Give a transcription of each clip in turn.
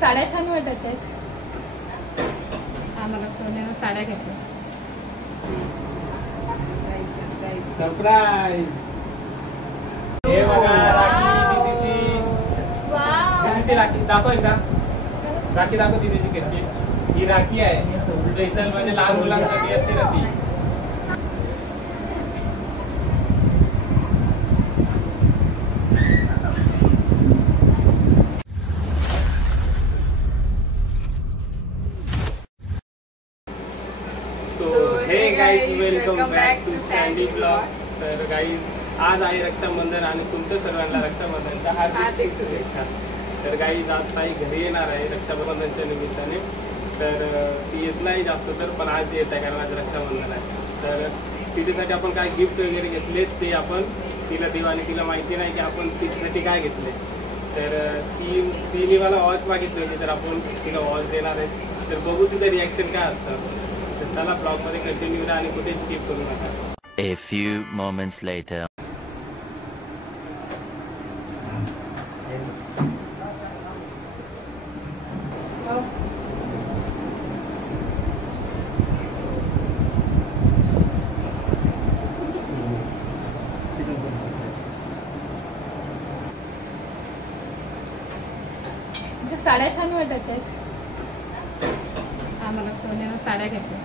साड्या छान वाटत आहेत. आम्हाला सोन्यानं साड्या घेतल्या. सरप्राईज. हे बघा राखी दीदीची. वाव. दीदीची राखी दाखव एकदा. राखी दाखव दीदीची कशी. ही राखी आहे स्पेशल म्हणजे लहान मुलांसाठी असते ना ती. Hey guys welcome back to Sandy blogs. तर गाईज आज आहे रक्षाबंधन आणि तुमच्या सर्वांना रक्षाबंधनच्या हार्दिक शुभेच्छा. तर गाईज आज ताई घरी येणार आहे रक्षाबंधनच्या निमित्ताने. तर ती येत नाही जास्त तर पण आज येत आहे कारण आज रक्षाबंधन आहे. तर तिच्यासाठी आपण काय गिफ्ट वगैरे घेतले ते आपण तिला देऊ आणि तिला माहिती नाही की आपण तिच्यासाठी काय घेतले. तर तिने मला वॉच मागितली होती तर आपण तिला वॉच देणार आहे. तर बघू तिचं रिॲक्शन काय असतं. तर चला ब्लॉग मध्ये कंटिन्यू करा आणि कुठे स्किप करू नका. A few moments later. साड्या छान वाटत आहेत. आम्हाला सोन्यानं साड्या घेतल्या.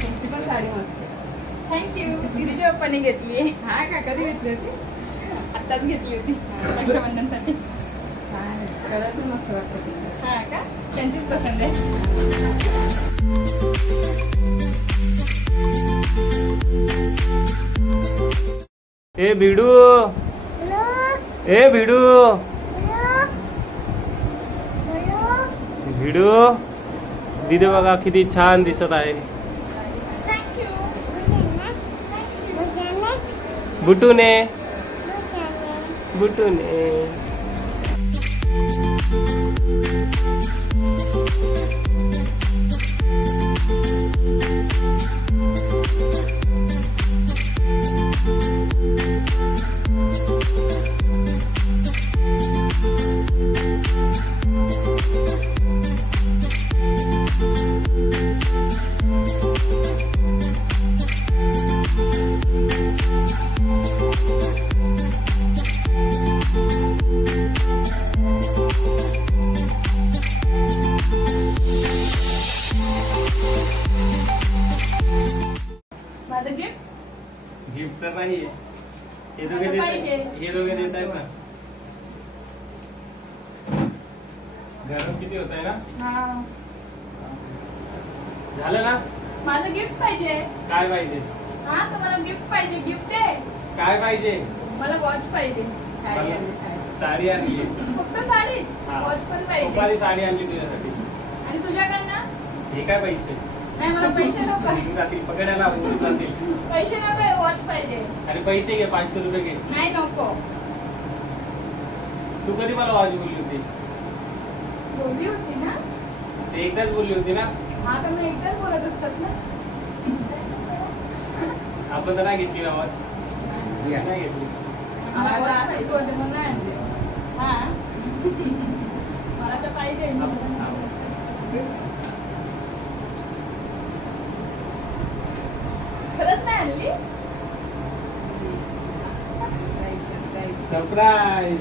तुमची पण साडी मस्त. थँक्यू. दीदीच्या पप्पाने घेतली. हा का कधी घेतली होती? आत्ताच घेतली होती रक्षाबंधनसाठी. कलर पण मस्त वाटतो. हा का त्यांचीच पसंत आहे. ए भिडू. ए भिडू. भिडू दीदी बघा किती छान दिसत आहे. बुटूने बुटूने. गिफ्ट तर नाही हे दोघे देत आहेत ना. गरम किती होत आहे ना. झालं ना. माझं गिफ्ट पाहिजे. काय पाहिजे. हा तुम्हाला गिफ्ट पाहिजे. गिफ्ट आहे. काय पाहिजे. मला वॉच पाहिजे. साडी आणली. फक्त साडी. वॉच पण पाहिजे. साडी आणली तुझ्यासाठी. आणि तुझ्याकडनं हे काय पैसे. नाही मला पैसे नको जातील पकडायला जातील. पैसे नको. वॉच पाहिजे. आणि पैसे घे 500 रुपये घे. नाही नको. तू कधी मला वॉच बोलली होती. बोलली होती ना. ते एकदाच बोलली होती ना. हा तर मी एकदाच बोलत असतात ना. आपण तर नाही घेतली ना वॉच. नाही घेतली. मला असं बोलले म्हणून नाही आणली. हा मला तर पाहिजे. खरंच नाही आणली. सरप्राईज.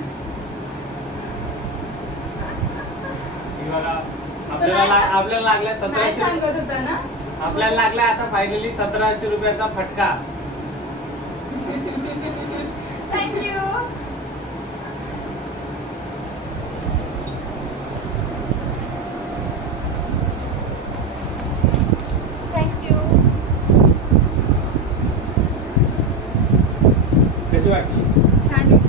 आपल्याला लागला 1700. सांगत होता ना. आपल्याला लागला आता फायनली 1700 रुपयाचा फटका. थँक्यू. थँक्यू. कशी वाटली. छान आहे.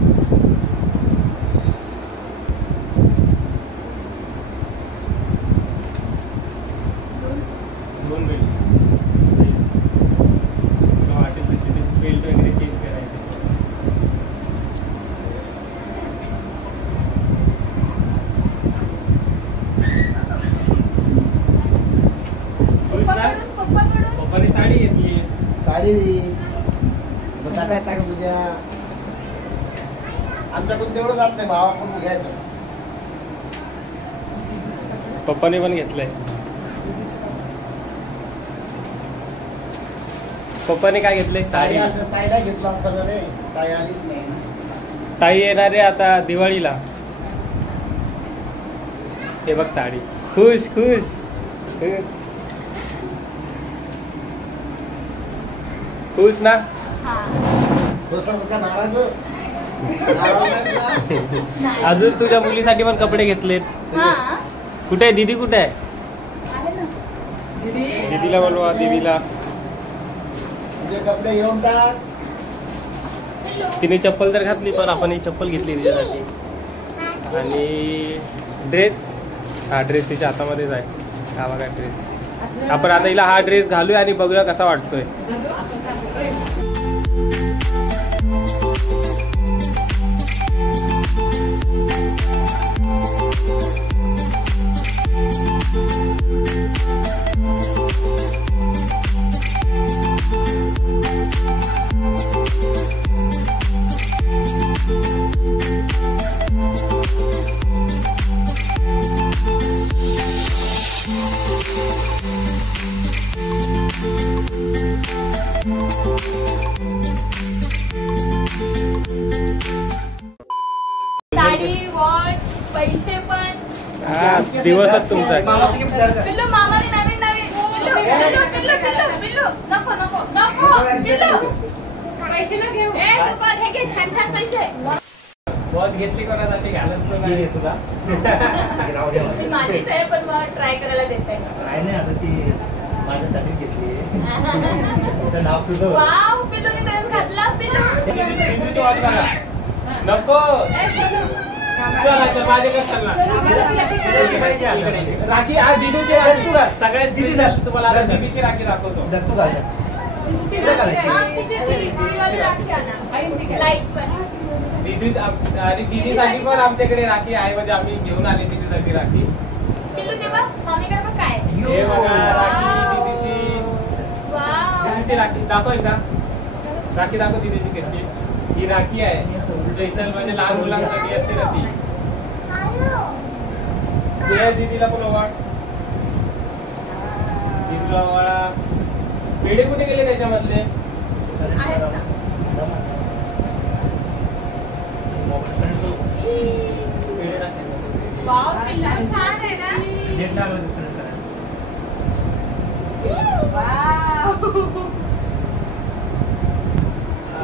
दोन बेल्ट. वाटेल तशी बेल्ट वगैरे चेंज करायचे. तुझ्या आमच्याकडून तेवढं जात नाही, भावाकडून घ्यायचं. पप्पाने पण घेतलंय. पप्पाने काय घेतलंय? ताई साडी. असं ताईला घेतला असता ना रे, ताई आलीच नाही ना. ताई येणार आहे आता दिवाळीला. हे बघ साडी. खुश खुश. खुश ना? बसा का नाराज? नाराज ना? अजून तुझ्या मुलीसाठी पण कपडे घेतलेत. कुठे आहे दीदी? कुठे आहे? दीदीला बोलवा. दीदीला तुझे कपडे घेऊन टाक. तिने चप्पल तर घातली, पण आपण ही चप्पल घेतली तिच्यासाठी. आणि ड्रेस. हा ड्रेस तिच्या हातामध्येच आहे. हा बघा ड्रेस. आपण आता हिला हा ड्रेस घालूया आणि बघूया कसा वाटतोय. साडी, वॉच, पैसे पण. हा दिवसच तुमचा आहे. पिल्लू मामाने नवीन नवीन. पिल्लू नको नको नको पिल्लू. पैसे न घेऊ. दुकान हे घे छान छान पैसे. वॉच घेतली कोणासाठी? घालत पण नाही तुला. ती माझीच आहे, पण मग ट्राय करायला देत आहे. काय नाही, आता ती माझ्यासाठी घेतली. नाव तुझं. वाव पिल्लूने ड्रेस घातला. दीदीची वॉच बघा. नको माझ्याकडे राखी. आज दीदीची राखी. सगळ्यात स्पेशल तुम्हाला आता दीदीची राखी दाखवतो. दीदी आणि दीदीसाठी पण आमच्याकडे राखी आहे, म्हणजे आम्ही घेऊन आले तिच्यासाठी राखी. हे बघा राखी दीदीची. दीदीची राखी दाखव एकदा. राखी दाखव दीदीची कशी. ही राखी आहे स्पेशल, म्हणजे लहान मुलांसाठी असते ना ती. दीदीला पण ओवाळ. दीदीला ओवाळा. पेढे कुठे गेले त्याच्यामधले? पेढे छान आहे ना.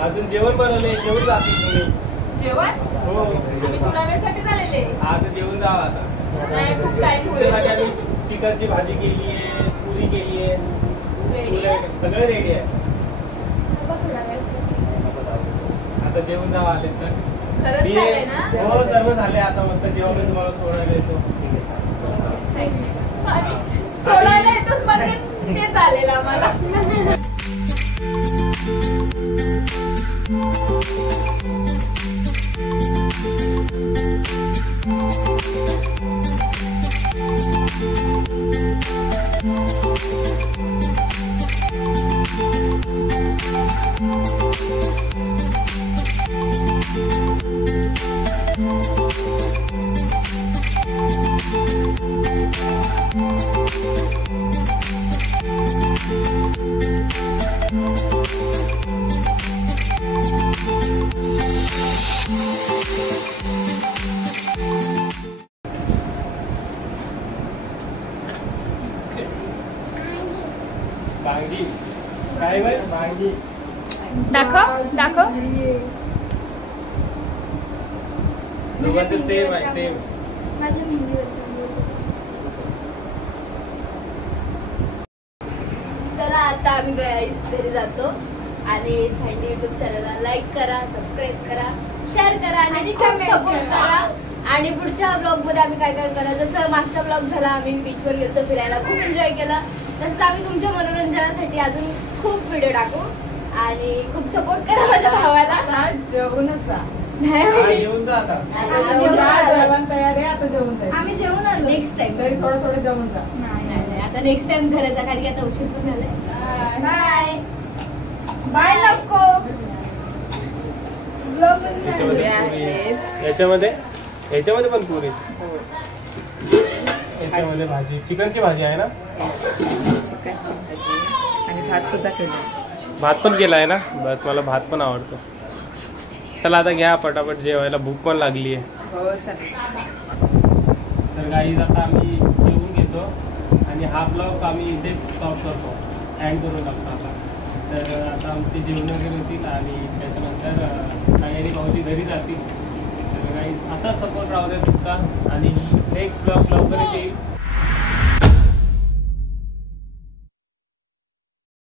अजून जेवण बनवले. जेवण जातील तुम्ही? जेवण हो. आम्ही थोड्या वेळासाठी झालेले. आता जेवण जावं. आता नाही खूप टाइम तुमच्यासाठी होईल. आम्ही चिकनची भाजी केली आहे, पुरी केली आहे, रेडी आहे. सगळं रेडी आहे. आता जेवण जावं आले तर. खरंच झालंय ना? हो सर्व झाले. आता मस्त जेवण मी तुम्हाला सोडायला येतो. सोडायला येतोच म्हणजे ते चालेल आम्हाला. भांगी काय बाय? भांगी दाखव दाखव. दोघांचं सेम आहे. सेम. चला आता आम्ही घरी जातो आणि सँडी युट्यूब चॅनलला लाईक करा, सबस्क्राईब करा, शेअर करा आणि खूप सपोर्ट करा. आणि पुढच्या ब्लॉग मध्ये आम्ही काय काय करा, जसं मागचा ब्लॉग झाला आम्ही बीचवर गेलो फिरायला, खूप एन्जॉय केला, तसंच आम्ही तुमच्या मनोरंजनासाठी अजून खूप व्हिडिओ टाकू आणि खूप सपोर्ट करा माझ्या भावाला. जेवणच जा. जेवून जा आता. जेवण तयार आहे. आता जेवण तयार. आम्ही जेवण आलो नेक्स्ट टाइम. तरी थोडं थोडं जेवण जा. नाही आता नेक्स्ट टाइम घरात जा, कारण की आता उशीर पण झालाय. Bye bye bye. याच्यामध्ये पुरी, याच्यामध्ये पण पुरी, याच्यामध्ये भाजी, चिकनची भाजी आहे ना, चिकनची भाजी आणि भात सुद्धा केला. भात पण केला आहे ना. बस मला भात पण आवडतो. चला आता घ्या पटापट जेवायला, भूक पण लागली आहे. हो चालेल. तर गाईज आता आम्ही जेवून घेतो आणि हा ब्लॉग आम्ही इथेच स्टॉप करतो, एंड करून टाकतो आता. तर आता आमचे जेवण वगैरे होतील आणि त्याच्यानंतर ताई आणि भाऊजी घरी जातील. तर गाईज असाच सपोर्ट राहू द्या तुमचा आणि नेक्स्ट ब्लॉग लवकरच येईल.